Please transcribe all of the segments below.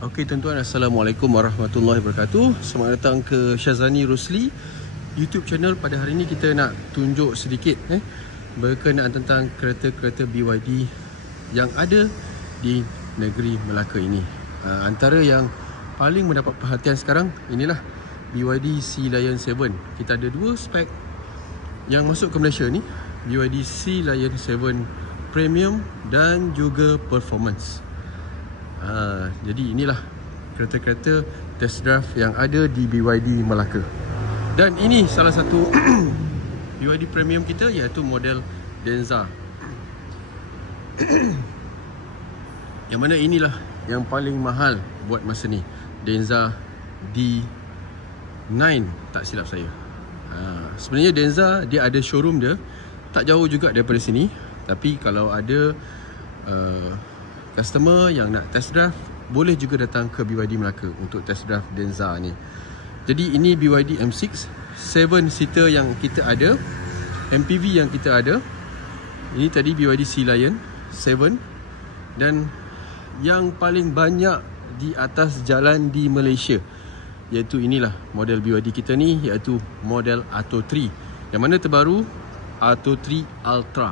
Okey tuan-tuan, Assalamualaikum warahmatullahi wabarakatuh. Selamat datang ke Syazani Rosli YouTube channel. Pada hari ini kita nak tunjuk sedikit berkenaan tentang kereta-kereta BYD yang ada di negeri Melaka ini. Antara yang paling mendapat perhatian sekarang inilah BYD Sea Lion 7. Kita ada dua spek yang masuk ke Malaysia ni, BYD Sea Lion 7 Premium dan juga Performance. Jadi inilah kereta-kereta test drive yang ada di BYD Melaka. Dan ini salah satu BYD Premium kita, iaitu model Denza. Yang mana inilah yang paling mahal buat masa ni, Denza D9 tak silap saya. Sebenarnya Denza dia ada showroom dia tak jauh juga daripada sini. Tapi kalau ada customer yang nak test drive, boleh juga datang ke BYD Melaka untuk test drive Denza ni. Jadi ini BYD M6 7-seater yang kita ada, MPV yang kita ada. Ini tadi BYD Sea Lion 7. Dan yang paling banyak di atas jalan di Malaysia, iaitu inilah model BYD kita ni, iaitu model Atto 3, yang mana terbaru Atto 3 Ultra.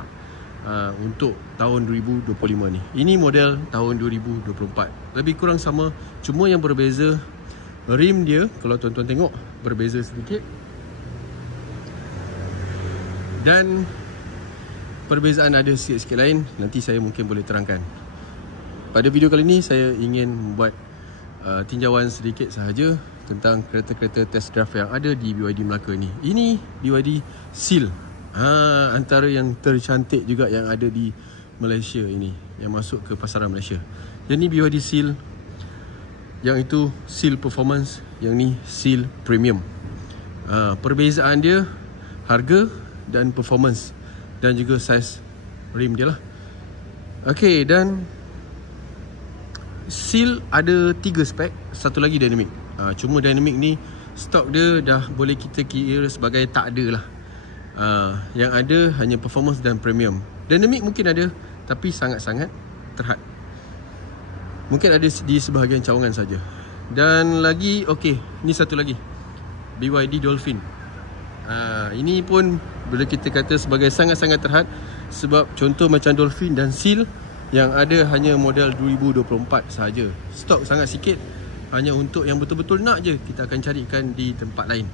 Untuk tahun 2025 ni. Ini model tahun 2024. Lebih kurang sama, cuma yang berbeza rim dia, kalau tuan-tuan tengok, berbeza sedikit. Dan perbezaan ada sikit-sikit lain, nanti saya mungkin boleh terangkan. Pada video kali ni saya ingin membuat tinjauan sedikit sahaja tentang kereta-kereta test drive yang ada di BYD Melaka ni. Ini BYD Seal, antara yang tercantik juga yang ada di Malaysia ini, yang masuk ke pasaran Malaysia. Yang ni BYD Seal, yang itu Seal Performance, yang ni Seal Premium. Perbezaan dia harga dan performance, dan juga saiz rim dia lah. Okey, dan Seal ada 3 spek, satu lagi dynamic. Cuma dynamic ni stok dia dah boleh kita kira sebagai tak ada lah. Yang ada hanya performance dan premium. Dynamic mungkin ada, tapi sangat-sangat terhad. Mungkin ada di sebahagian cawangan saja. Dan lagi, okey, ni satu lagi, BYD Dolphin. Ini pun boleh kita kata sebagai sangat-sangat terhad. Sebab contoh macam Dolphin dan Seal yang ada hanya model 2024 sahaja. Stok sangat sikit, hanya untuk yang betul-betul nak je kita akan carikan di tempat lain.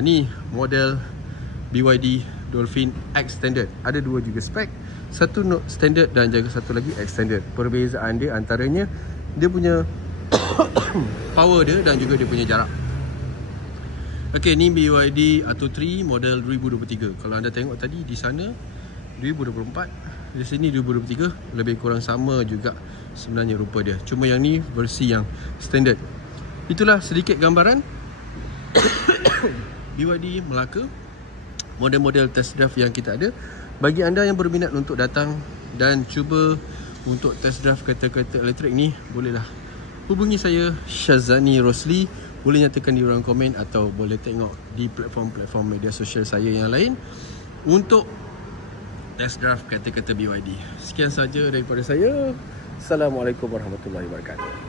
Ni model BYD Dolphin X Standard. Ada dua juga spek, satu standard dan juga satu lagi X Standard. Perbezaan dia antaranya dia punya power dia dan juga dia punya jarak. Okey, ni BYD Atto 3 model 2023. Kalau anda tengok tadi di sana 2024, di sini 2023, lebih kurang sama juga sebenarnya rupa dia. Cuma yang ni versi yang standard. Itulah sedikit gambaran BYD Melaka, model-model test drive yang kita ada. Bagi anda yang berminat untuk datang dan cuba untuk test drive kereta-kereta elektrik ni, bolehlah hubungi saya, Syazani Rosli. Boleh nyatakan di ruang komen atau boleh tengok di platform-platform media sosial saya yang lain untuk test drive kereta-kereta BYD. Sekian saja daripada saya. Assalamualaikum warahmatullahi wabarakatuh.